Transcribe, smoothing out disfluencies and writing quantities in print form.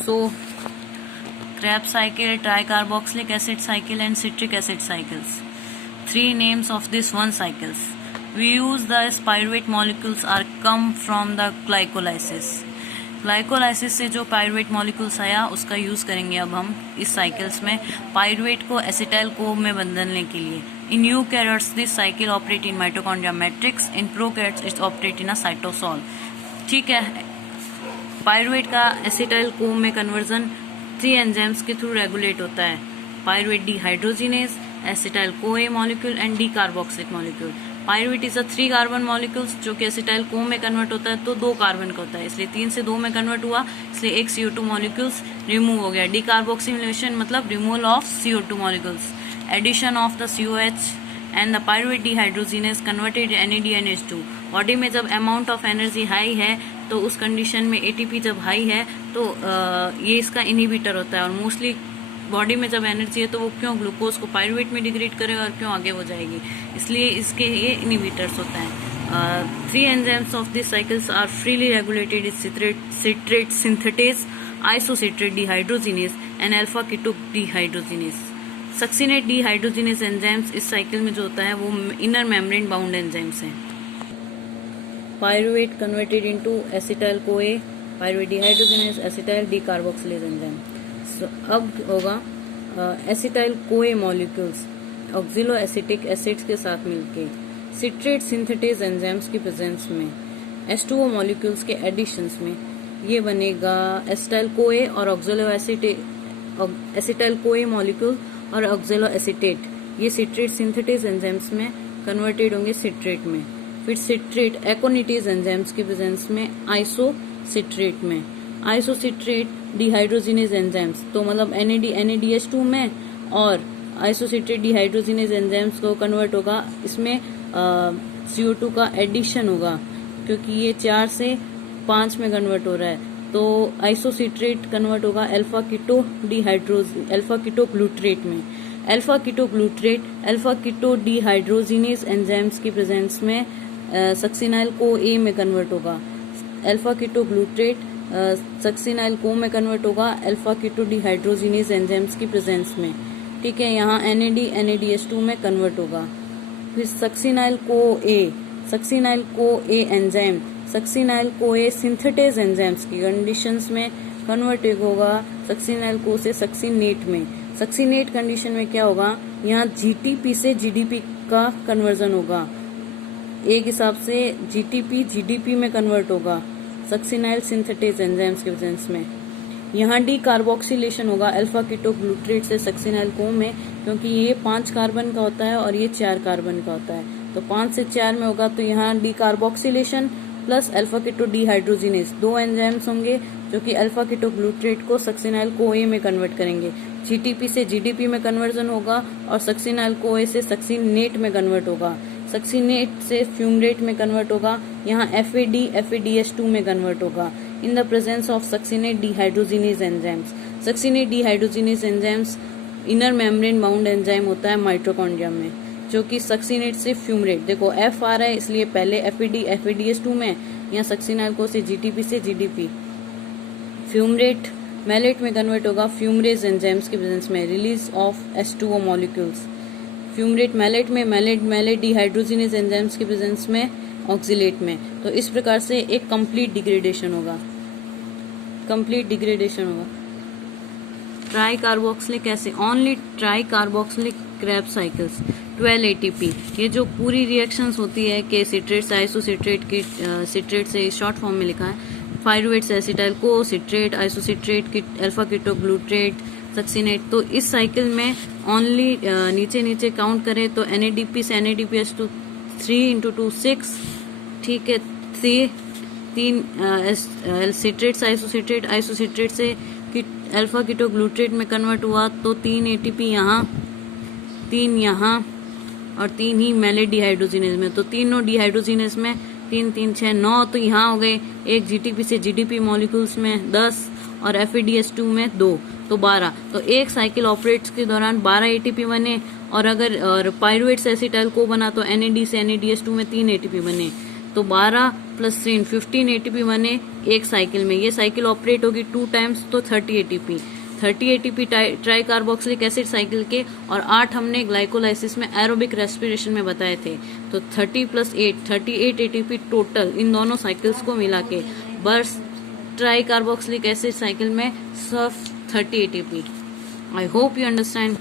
So, Krebs cycle, tricarboxylic acid cycle, and citric acid cycles. Three names of this one cycles. We use the pyruvate molecules are come from the glycolysis. Glycolysis से जो pyruvate molecules आया उसका use करेंगे अब हम इस cycles में pyruvate को एसिटाइल को में बदलने के लिए. In eukaryotes this cycle operate in mitochondria matrix. In prokaryotes it operate in a cytosol. ठीक है, पायरुवेट का एसिटाइल को में कन्वर्जन 3 एंजाइम्स के थ्रू रेगुलेट होता है. Pyruvate dehydrogenase, acetyl CoA molecule and D carboxylic molecule. Pyruvate is a 3 carbon molecules जो कि acetyl co में कन्वर्ट होता है तो 2 कार्बन का होता है, इसलिए 3 से 2 में कन्वर्ट हुआ, इसलिए एक CO2 मॉलिक्यूल्स रिमूव हो गया. डीकार्बोक्सिलेशन मतलब removal of CO2 molecules. Addition of the COH and the pyruvate dehydrogenase converted NADNH2. Body में जब अमाउंट ऑफ एनर्जी हाई है तो उस कंडीशन में ATP जब हाई है तो ये इसका इनहिबिटर होता है. और मोस्टली बॉडी में जब एनर्जी है तो वो क्यों ग्लूकोज को पायरुवेट में डिग्रेड करेगा और क्यों आगे हो जाएगी, इसलिए इसके ये इनहिबिटर्स होता है. 3 enzymes of this cycles are freely regulated is citrate synthetase, isocitrate dehydrogenase and alpha keto dehydrogenase. Succinate dehydrogenase enzymes इस साइकिल में जो होता है वो इनर मेम्ब्रेन बाउंड एंजाइम्स हैं. Pyruvate converted into acetyl CoA, pyruvate dehydrogenase, acetyl decarboxylase enzyme. अब होगा acetyl CoA molecules oxalo acetic acids के साथ मिलके सिट्रेट सिंथेटेज एंजाइम्स की प्रेजेंस में H2O मॉलिक्यूल्स के एडिशंस में ये बनेगा एसिटाइल कोए और ऑक्सिलो एसिटाइल कोए मॉलिक्यूल और ऑक्सिलो एसिटेट. ये सिट्रेट सिंथेटेज एंजाइम्स में कन्वर्टेड होंगे सिट्रेट में. फिर सिट्रेट एकोनिटेज एंजाइम्स की प्रेजेंस में आइसोसिट्रेट में. आइसोसिट्रेट डिहाइड्रोजिनेज एंजाइम्स तो मतलब NADH2 में और आइसोसिट्रेट डिहाइड्रोजिनेज एंजाइम्स को कन्वर्ट होगा. इसमें CO2 का एडिशन होगा क्योंकि ये 4 से 5 में कन्वर्ट हो रहा है तो आइसोसिट्रेट कन्वर्ट होगा अल्फा कीटो ग्लूट्रेट में. अल्फा कीटो डिहाइड्रोजिनेज एंजाइम्स की प्रेजेंस में सक्सिनाइल को A में कन्वर्ट होगा. अल्फा कीटो ग्लूट्रेट सक्सिनाइल को में कन्वर्ट होगा अल्फा कीटो डिहाइड्रोजिनेज एंजाइम्स की प्रेजेंस में. ठीक है, यहाँ NADH2 में कन्वर्ट होगा. फिर सक्सिनाइल को ए एंजाइम सक्सिनाइल को ए सिंथेटेज एंजाइम्स की कंडीशंस में कन्वर्ट होगा सक्सिनाइल को से सक्सिनेट में. सक्सिनेट कंडीशन में क्या होगा, यहाँ GTP से GDP का कन्वर्जन होगा. एक हिसाब से GTP GDP में कन्वर्ट होगा सक्सिनाइल सिंथेटेज एंजाइम्स के प्रेजेंस में. यहाँ डीकार्बोक्सिलेशन होगा अल्फा कीटो ग्लूट्रेट से सक्सिनाइल को में क्योंकि ये 5 कार्बन का होता है और ये 4 कार्बन का होता है तो 5 से 4 में होगा तो यहाँ decarboxylation plus alpha keto dehydrogenase 2 enzymes होंगे जो कि अल्फा कीटो ग्लूट्रेट को सक्सिनाइल को ए में कन्वर्ट करेंगे. GTP से GDP में कन्वर्जन होगा और सक्सिनाइल को ए से सक्सिनेट में कन्वर्ट होगा. सक्सिनेट से फ्यूमरेट में कन्वर्ट होगा. यहाँ FADH2 में कन्वर्ट होगा in the presence of succinate dehydrogenase enzymes. Succinate dehydrogenase enzymes inner membrane bound enzyme होता है माइटोकॉन्ड्रिया में जो कि सक्सिनेट से फ्यूमरेट. देखो F आ रहा है इसलिए पहले FADH2 में, यहाँ सक्सिनाइल को से GTP से GDP. फ्यूमरेट मैलेट में कन्वर्ट होगा फ्यूमरेज एंजाइम्स के प्रेजेंस में release of H2O molecules. Fumarate malate में मैलेट डिहाइड्रोजिनेज एंजाइम्स के प्रेजेंस में ऑक्सिलेट में. तो इस प्रकार से एक कंप्लीट डिग्रेडेशन होगा. Tricarboxylic acid only tricarboxylic Krebs cycles 12 ATP. ये जो पूरी रिएक्शंस होती है कि सिट्रेट से आइसोसिट्रेट की सिट्रेट से शॉर्ट फॉर्म में लिखा है पायरुवेट से एसिटाइल को सिट्रेट आइसोसिट्रेट की अल्फा कीटो ग्लूट्रेट सक्सिनेट. तो इस साइकिल में ओनली नीचे काउंट करें तो NADP से NADPH2 3 × 2 6. ठीक है, 3 सिट्रेट से आइसोसिट्रेट से अल्फा कीटो ग्लूट्रेट में कन्वर्ट हुआ तो 3 ATP यहाँ 3 यहाँ और 3 ही मैलेट डिहाइड्रोजिनेज में. तो तीनों डिहाइड्रोजिनेज में 3 3 6 9 तो यहाँ हो गए. एक GTP से GDP मॉलिक्यूल्स में 10 और FADH2 में 2 तो 12. तो एक साइकिल ऑपरेट्स के दौरान 12 ATP बने और अगर पायरुवेट से एसिटाइल को बना तो NAD से NADH2 में 3 ATP बने तो 12 + 3 15 ATP बने एक साइकिल में। ये साइकिल ऑपरेट होगी 2 टाइम्स तो 30 ATP. 30 ATP try carboxylic acid cycle के, और 8 हमने ग्लाइकोलाइसिस में एरोबिक रेस्पिरेशन में बताए थे। तो 30 + 8 38 एटीपी टोटल इन दोनों साइकिल्स को मिला के। बस ट्राई कार्बोक्सिलिक एसिड साइकिल में सिर्फ 30 ATP. I hope you understand.